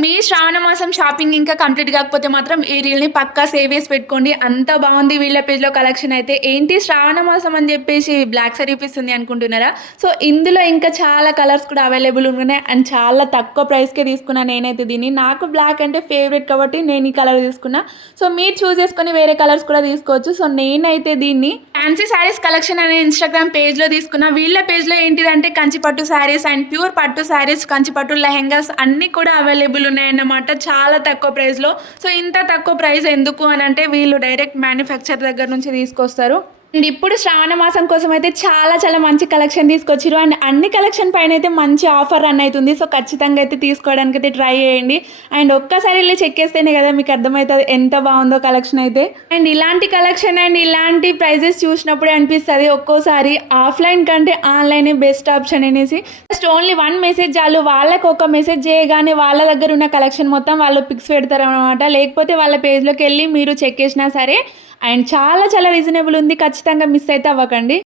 మీ శ్రావణ మాసం షాపింగ్ ఇంకా కంప్లీట్ కాకపోతే మాత్రం ఈ రీల్‌ని పక్కా సేవ్ చేసి పెట్టుకోండి. అంత బావుంది వీళ్ళ పేజ్‌లో కలెక్షన్ అయితే. ఏంటి శ్రావణ మాసం అని చెప్పేసి బ్లాక్ సారీ చూపిస్తుంది అనుకుంటున్నారా? సో, ఇందులో ఇంకా చాలా కలర్స్ కూడా అవైలబుల్ ఉన్నాయి. అండ్ చాలా తక్కువ ప్రైస్‌కే తీసుకున్నా నేనైతే దీన్ని. నాకు బ్లాక్ అంటే ఫేవరెట్ కాబట్టి నేను ఈ కలర్ తీసుకున్నా. సో, మీరు చూజ్ చేసుకొని వేరే కలర్స్ కూడా తీసుకోవచ్చు. సో, నేనైతే దీన్ని ఫ్యాన్సీ శారీస్ కలెక్షన్ అనే ఇన్‌స్టాగ్రామ్ పేజ్‌లో తీసుకున్నా. వీళ్ళ పేజ్‌లో ఏంటిదంటే కంచి పట్టు శారీస్ అండ్ ప్యూర్ పట్టు శారీస్, కంచి పట్టు లెహెంగాస్ అన్నీ కూడా అవైలబుల్ ఉన్నాయన్నమాట. చాలా తక్కువ ప్రైస్‌లో. సో, ఇంత తక్కువ ప్రైస్ ఎందుకు అనంటే వీళ్ళు డైరెక్ట్ మ్యానుఫ్యాక్చర్ దగ్గర నుంచి తీసుకొస్తారు. అండ్ ఇప్పుడు శ్రావణ మాసం కోసం అయితే చాలా మంచి కలెక్షన్ తీసుకొచ్చిర్రు. అండ్ అన్ని కలెక్షన్ పైన అయితే మంచి ఆఫర్ రన్ అయితుంది. సో, ఖచ్చితంగా అయితే తీసుకోవడానికి అయితే ట్రై చేయండి. అండ్ ఒక్కసారి వెళ్ళి చెక్ చేస్తేనే కదా మీకు అర్థమవుతుంది ఎంత బాగుందో కలెక్షన్ అయితే. అండ్ ఇలాంటి కలెక్షన్ అండ్ ఇలాంటి ప్రైజెస్ చూసినప్పుడే అనిపిస్తుంది ఒక్కోసారి ఆఫ్లైన్ కంటే ఆన్లైనే బెస్ట్ ఆప్షన్ అనేసి. జస్ట్ ఓన్లీ వన్ మెసేజ్ చాలు. వాళ్ళకి ఒక మెసేజ్ చేయగానే వాళ్ళ దగ్గర ఉన్న కలెక్షన్ మొత్తం వాళ్ళు పిక్స్ పెడతారు అనమాట. లేకపోతే వాళ్ళ పేజ్లోకి వెళ్ళి మీరు చెక్ చేసినా సరే. అండ్ చాలా రీజనబుల్ ఉంది. ఖచ్చితంగా మిస్ అయితే అవ్వకండి.